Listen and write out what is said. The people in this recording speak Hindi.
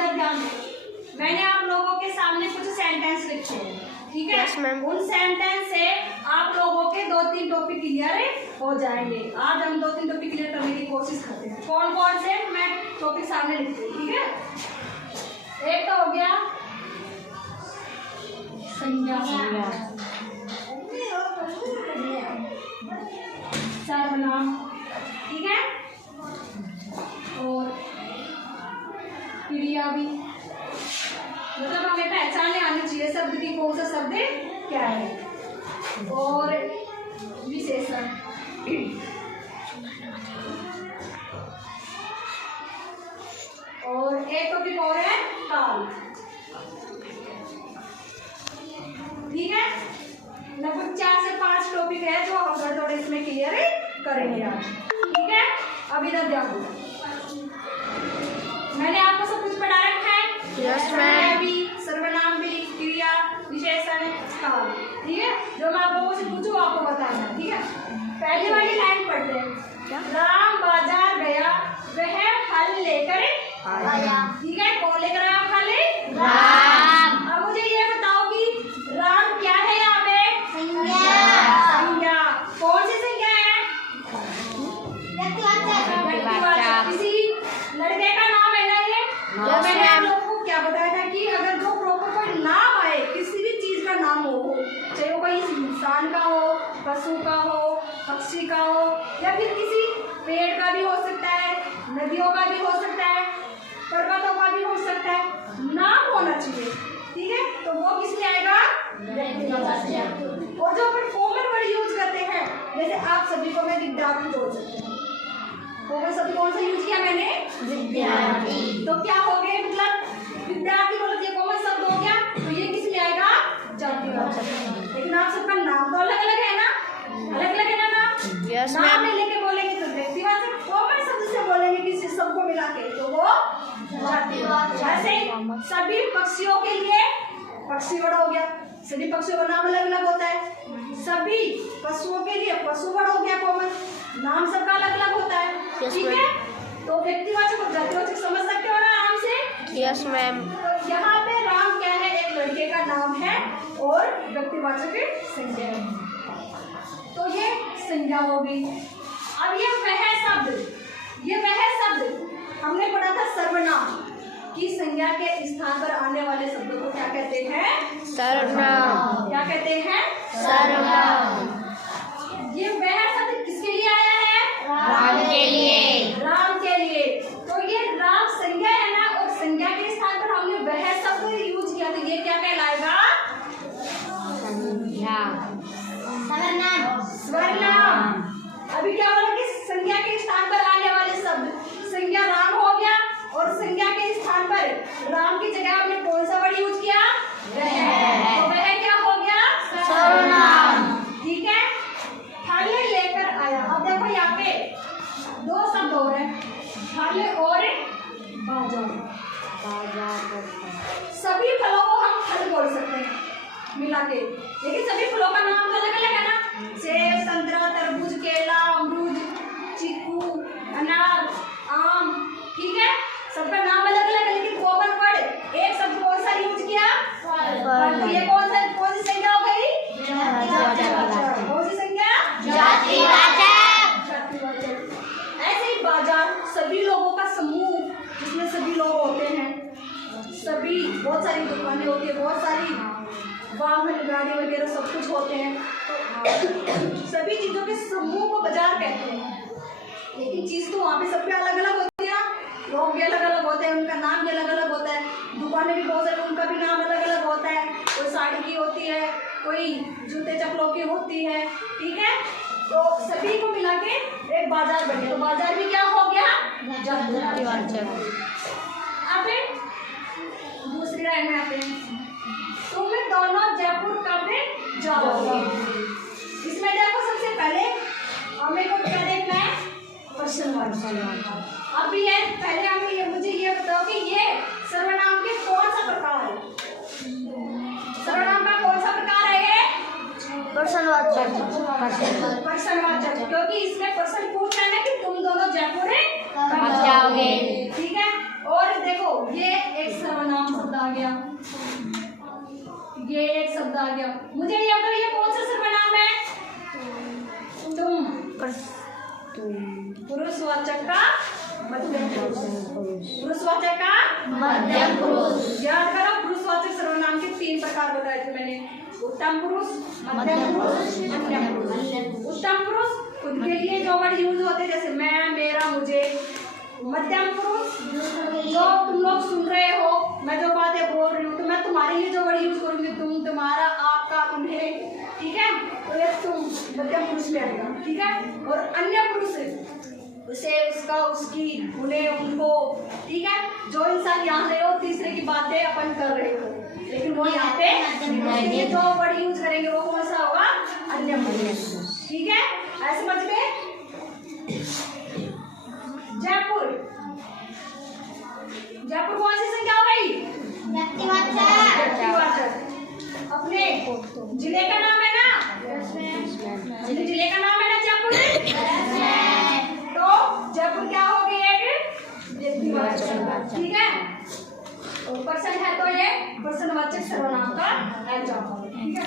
इधर ध्यान दो, मैंने आप लोगों के सामने कुछ सेंटेंस लिखे हैं, ठीक है? Yes, ma'am. उन सेंटेंस से आप लोगों के 2-3 टॉपिक क्लियर हो जाएंगे। आज हम 2-3 टॉपिक क्लियर करने की कोशिश करते हैं। कौन कौन से मैं टॉपिक सामने लिखती हूँ, ठीक है? एक तो हो गया संज्ञा, सर्वनाम, ठीक है, और क्रिया भी, मतलब हमें पहचानने आनी चाहिए शब्द की कौन सा शब्द क्या है, और विशेषण, और एक टॉपिक और है काल, ठीक है? लगभग 4 से 5 टॉपिक है जो हम थोड़े इसमें क्लियर करेंगे आज, ठीक है? अब इधर ध्यान दो, मैंने आपको सब कुछ पढ़ा रखा है। Yes ma'am. भी, सर्वनाम भी, क्रिया, विशेषण, काल, ठीक है? जो मैं आप लोगों से पूछूं आपको बताना है, ठीक है? पहली वाली लाइन पढ़ते हैं। राम बाजार गया, वह फल लेकर आया, ठीक है? कौन लेकर आया फल? राम। अब मुझे ये बताओ कि राम क्या है यहाँ पे? संज्ञा। कौन सी संज्ञा है? व्यक्तिवाचक। किसी लड़के का नाम है ना ये? Yes, मैंने आप ma'am. लोगों को क्या बताया था कि अगर जो प्रॉपर कोई नाम आए, किसी भी चीज का नाम हो, चाहे वो कोई इंसान का हो, पशु का हो, पक्षी का हो, या फिर किसी पेड़ का भी हो सकता है, नदियों का भी हो सकता है, पर्वतों का भी हो सकता है, नाम होना चाहिए, ठीक है? तो वो किस में आएगा? और जो अपन कॉमन वर्ड यूज करते हैं, जैसे आप सभी को मैं विद्यार्थी बोल सकते हैं, कॉमन शब्द कौन सा यूज किया मैंने? विद्यार्थी। तो क्या हो गए, मतलब विद्यार्थी बोलो ये कॉमन शब्द हो गया, तो ये किस में आएगा? जातिवाचक। लेकिन आप सबका नाम तो अलग अलग है ना, अलग अलग है ना नाम? Yes, नाम ma'am. ले लेके बोलेंगे तो व्यक्तिवाचक, कॉमन शब्द से बोलेंगे किसी सबको मिला के तो वो जातिवाचक। जैसे सभी पक्षियों के लिए पक्षी वर्ड हो गया, सभी पक्षियों का नाम अलग अलग होता है। सभी पशुओं के लिए पशु वर्ड हो गया कॉमन, नाम सबका अलग अलग होता है, Yes, ठीक है? तो व्यक्तिवाचक और जातिवाचक समझ सकते हो ना आराम से? Yes ma'am. तो यहाँ पे राम क्या है? एक लड़के का नाम है और व्यक्तिवाचक संज्ञा है, तो ये संज्ञा हो गई। अब ये वह शब्द हमने पढ़ा था सर्वनाम की संज्ञा के स्थान पर आने वाले शब्दों को क्या कहते हैं? सर्वनाम। क्या कहते हैं? सर्वनाम। ये वह शब्द किसके लिए आया है? राम के लिए। राम के लिए। तो ये राम संज्ञा है ना, और संज्ञा के स्थान पर हमने वह शब्द यूज किया, तो ये क्या कहलाएगा? सर्वनाम। अभी क्या बोला कि संज्ञा के स्थान पर आने वाले शब्द, संज्ञा राम हो गया, और संज्ञा के स्थान पर राम की जगह हमने कौन सा वर्ड यूज किया? वह। तो वह क्या हो गया? सर्वनाम। ठीक है? फल लेकर आया। अब देखो यहाँ पे 2 शब्द और हैं, फल और बाजार। सभी फलों को हम फल बोल सकते हैं मिला के, लेकिन सभी फलों का नाम तो अलग अलग है ना? सेब, संतरा, तरबूज, केला, अमरूद, चीकू, अनार, आम, ठीक है? सबका नाम अलग अलग है, लेकिन कॉमन वर्ड एक शब्द कौन सा यूज किया? तो ये कौन सी संज्ञा हो गई? कौन सी संज्ञा? जातिवाचक। जातिवाचक। ऐसे ही बाजार सभी लोगों का समूह, जिसमें सभी लोग होते हैं, सभी बहुत सारी दुकानें होती है, बहुत सारी वाहन गाड़ी वगैरह सब कुछ होते हैं, तो सभी चीजों के समूह को बाजार कहते हैं। लेकिन चीज तो वहाँ पे सबके अलग अलग होती है, लोग भी अलग अलग होते हैं, उनका नाम भी अलग अलग होता है, दुकानें भी बहुत सारी, उनका भी नाम अलग अलग होता है, कोई साड़ी की होती है, कोई जूते चप्पलों की होती है, ठीक है? तो सभी को मिला के एक बाजार बन गया, तो बाजार भी क्या हो गया? जातिवाचक। अब दूसरी लाइन में आते हैं, तुम दोनों जयपुर कब जाओगे? इसमें देखो सबसे पहले हमें को क्या देखना है? प्रश्नवाचक। अब ये पहले हमें मुझे ये बताओ कि ये सर्वनाम के कौन सा प्रकार है? सर्वनाम का कौन सा प्रकार है ये? प्रश्नवाचक। प्रश्नवाचक, क्योंकि इसमें प्रश्न पूछ रहा है ना कि तुम दोनों जयपुर कब जाओगे? ठीक है? और देखो ये एक गया, ये एक शब्द आ गया। मुझे ये बताओ ये कौन सा सर्वनाम है? तुम। पुरुषवाचक का मध्यम पुरुष, पुरुषवाचक का मध्यम पुरुष। याद करो पुरुषवाचक सर्वनाम के 3 प्रकार बताए थे मैंने, उत्तम पुरुष, मध्यम पुरुष, मध्यम पुरुष। उत्तम पुरुष खुद के लिए जो वर्ड यूज होते हैं जैसे मैं, मेरा, मुझे। मध्यम पुरुष जो तुम लोग सुन रहे हो, मैं जो बातें बोल रही हूँ तो मैं तुम्हारे लिए जो वर्ड यूज करूंगी, तुम, तुम्हारा, आपका, तुम्हें, ठीक है, तो ये तुम मध्यम पुरुष में आएगा, ठीक है। और अन्य पुरुष उसे, उसका, उसकी, उन्हें, उनको, ठीक है। जो इंसान यहाँ रहे हो तीसरे की बातें अपन कर रहे हो, लेकिन वो यहाँ पे जो वर्ड यूज करेंगे वो कौन सा होगा? अन्य पुरुष, ठीक है। ऐसे समझ गए? जयपुर, जयपुर कौन सी संख्या हो गई? व्यक्तिवाचक। अपने जिले का नाम है ना? अपने जिले का नाम है ना जयपुर? तो जयपुर क्या हो गई? एक व्यक्तिवाचक, ठीक है। पर्सन है तो ये पर्सनवाचक सर्वनाम का एग्जाम्पल, ठीक है।